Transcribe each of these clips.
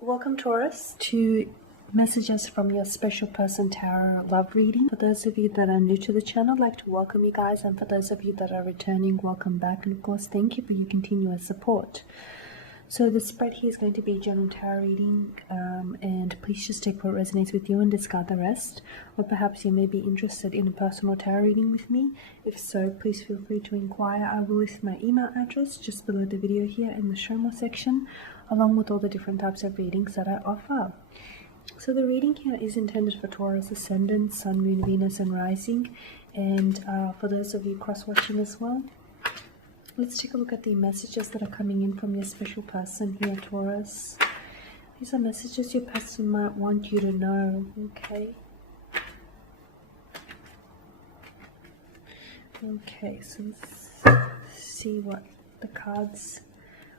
Welcome, Taurus, to messages from your special person tarot love reading. For those of you that are new to the channel, I'd like to welcome you guys, and for those of you that are returning, welcome back, and of course thank you for your continuous support. So the spread here is going to be a general tarot reading, and please just take what resonates with you and discard the rest. Or perhaps you may be interested in a personal tarot reading with me. If so, please feel free to inquire. I will list my email address just below the video here in the show more section, along with all the different types of readings that I offer. So the reading here is intended for Taurus Ascendant, Sun, Moon, Venus and Rising, and for those of you cross-watching as well. Let's take a look at the messages that are coming in from your special person here, Taurus. These are messages your person might want you to know, okay? Okay, so let's see what the cards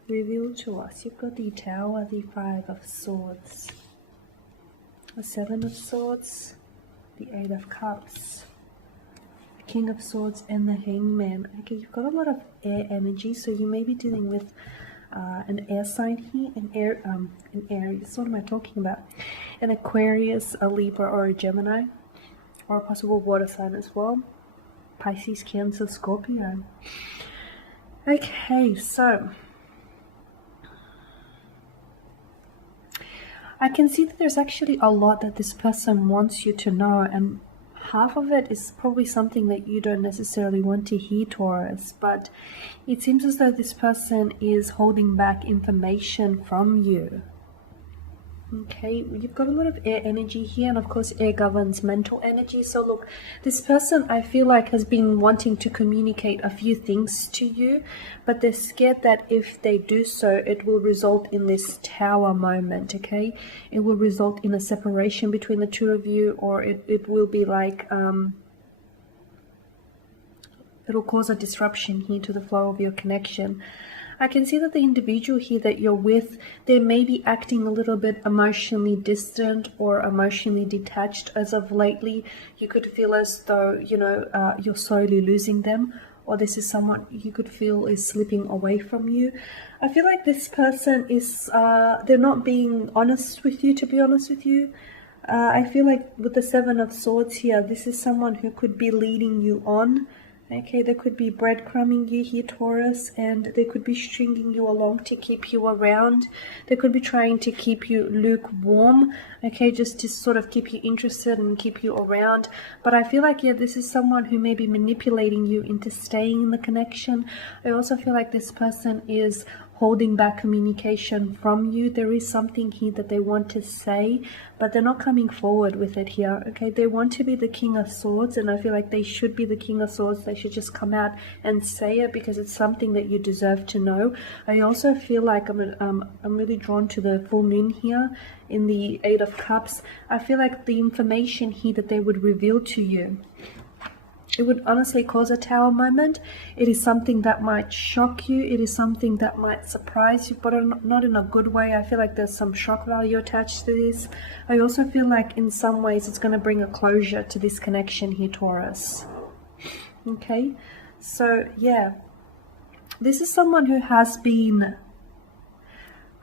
reveal to us. You've got the Tower, the Five of Swords, the Seven of Swords, the Eight of Cups, King of Swords and the Hangman. Okay, you've got a lot of air energy, so you may be dealing with an air sign here, an Aries. What am I talking about? An Aquarius, a Libra, or a Gemini, or a possible water sign as well. Pisces, Cancer, Scorpio. Okay, so I can see that there's actually a lot that this person wants you to know, and half of it is probably something that you don't necessarily want to hear, Taurus, but it seems as though this person is holding back information from you. Okay, you've got a lot of air energy here, and of course air governs mental energy. So look, this person I feel like has been wanting to communicate a few things to you, but they're scared that if they do so, it will result in this tower moment, okay? It will result in a separation between the two of you, or it will be like, it'll cause a disruption here to the flow of your connection. I can see that the individual here that you're with, they may be acting a little bit emotionally distant or emotionally detached as of lately. You could feel as though, you know, you're slowly losing them, or this is someone you could feel is slipping away from you. I feel like this person is, they're not being honest with you, to be honest with you. I feel like with the Seven of Swords here, this is someone who could be leading you on. Okay, they could be breadcrumbing you here, Taurus, and they could be stringing you along to keep you around. They could be trying to keep you lukewarm, okay, just to sort of keep you interested and keep you around. But I feel like, yeah, this is someone who may be manipulating you into staying in the connection. I also feel like this person is holding back communication from you. There is something here that they want to say, but they're not coming forward with it here, okay? They want to be the King of Swords, and I feel like they should be the King of Swords. They should just come out and say it because it's something that you deserve to know. I also feel like I'm really drawn to the full moon here in the Eight of Cups. I feel like the information here that they would reveal to you, it would honestly cause a tower moment. It is something that might shock you. It is something that might surprise you, but not in a good way. I feel like there's some shock value attached to this. I also feel like in some ways it's going to bring a closure to this connection here, Taurus. Okay, so yeah, this is someone who has been,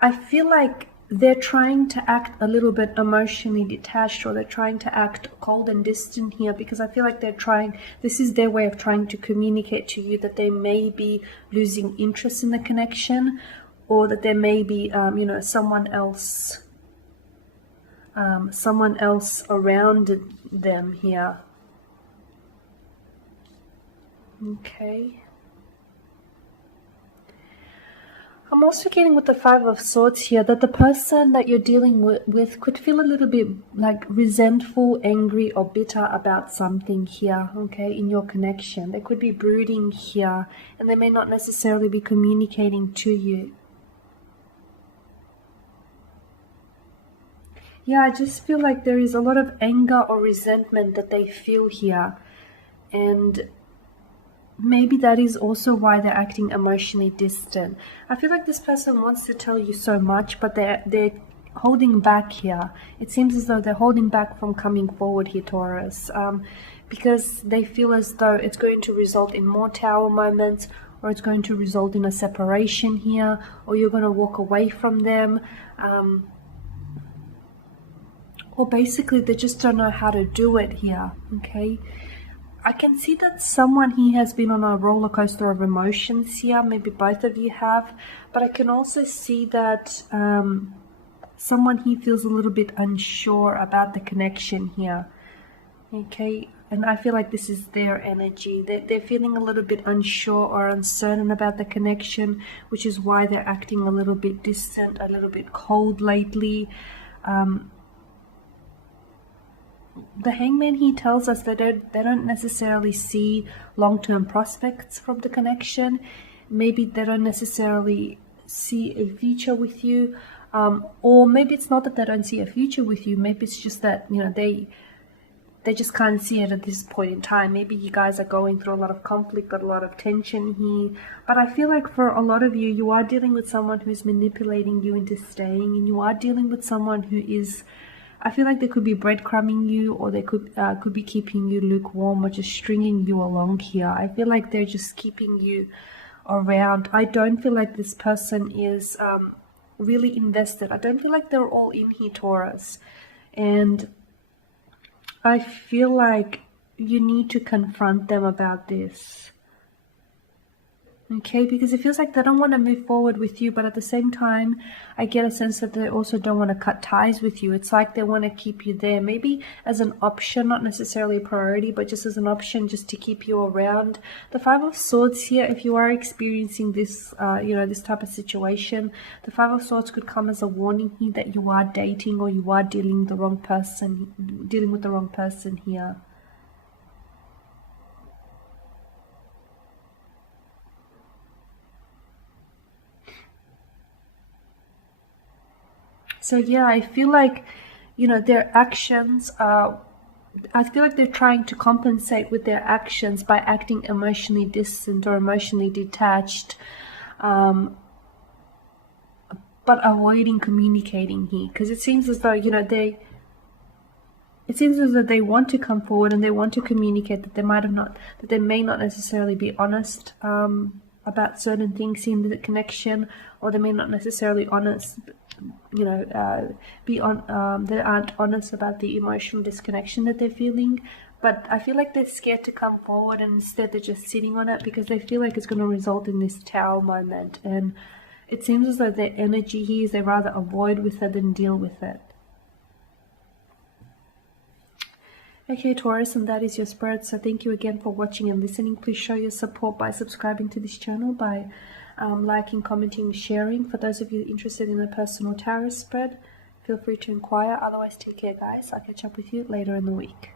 I feel like they're trying to act a little bit emotionally detached, or they're trying to act cold and distant here, because I feel like they're trying, this is their way of trying to communicate to you that they may be losing interest in the connection, or that there may be, you know, someone else around them here. Okay. I'm also getting with the Five of Swords here that the person that you're dealing with could feel a little bit like resentful, angry, or bitter about something here, okay, in your connection. They could be brooding here, and they may not necessarily be communicating to you. Yeah, I just feel like there is a lot of anger or resentment that they feel here, and maybe that is also why they're acting emotionally distant. I feel like this person wants to tell you so much, but they're holding back here. It seems as though they're holding back from coming forward here, Taurus, because they feel as though it's going to result in more tower moments, or it's going to result in a separation here, or you're going to walk away from them. or basically they just don't know how to do it here. Okay, I can see that someone here has been on a roller coaster of emotions here. Maybe both of you have, but I can also see that someone here feels a little bit unsure about the connection here. Okay, and I feel like this is their energy. They're feeling a little bit unsure or uncertain about the connection, which is why they're acting a little bit distant, a little bit cold lately. The Hangman, he tells us that they don't necessarily see long-term prospects from the connection. Maybe they don't necessarily see a future with you, or maybe it's not that they don't see a future with you. Maybe it's just that, you know, they just can't see it at this point in time. Maybe you guys are going through a lot of conflict, got a lot of tension here. But I feel like for a lot of you, you are dealing with someone who's manipulating you into staying, and you are dealing with someone who is, I feel like they could be breadcrumbing you, or they could be keeping you lukewarm, or just stringing you along here. I feel like they're just keeping you around. I don't feel like this person is really invested. I don't feel like they're all in here, Taurus. And I feel like you need to confront them about this. Okay, because it feels like they don't want to move forward with you, but at the same time, I get a sense that they also don't want to cut ties with you. It's like they want to keep you there, maybe as an option, not necessarily a priority, but just as an option, just to keep you around. The Five of Swords here, if you are experiencing this, this type of situation, the Five of Swords could come as a warning here that you are dating, or you are dealing with the wrong person here. So yeah, I feel like, their actions, I feel like they're trying to compensate with their actions by acting emotionally distant or emotionally detached, but avoiding communicating here. Because it seems as though, it seems as though they want to come forward and they want to communicate, that they may not necessarily be honest about certain things in the connection, or they may not necessarily they aren't honest about the emotional disconnection that they're feeling. But I feel like they're scared to come forward, and instead they're just sitting on it because they feel like it's going to result in this Tower moment. And it seems as though their energy here is they rather avoid with it than deal with it. Okay, Taurus, and that is your spirit. So thank you again for watching and listening. Please show your support by subscribing to this channel, by liking, commenting, sharing. For those of you interested in a personal tarot spread, feel free to inquire. Otherwise, take care, guys. I'll catch up with you later in the week.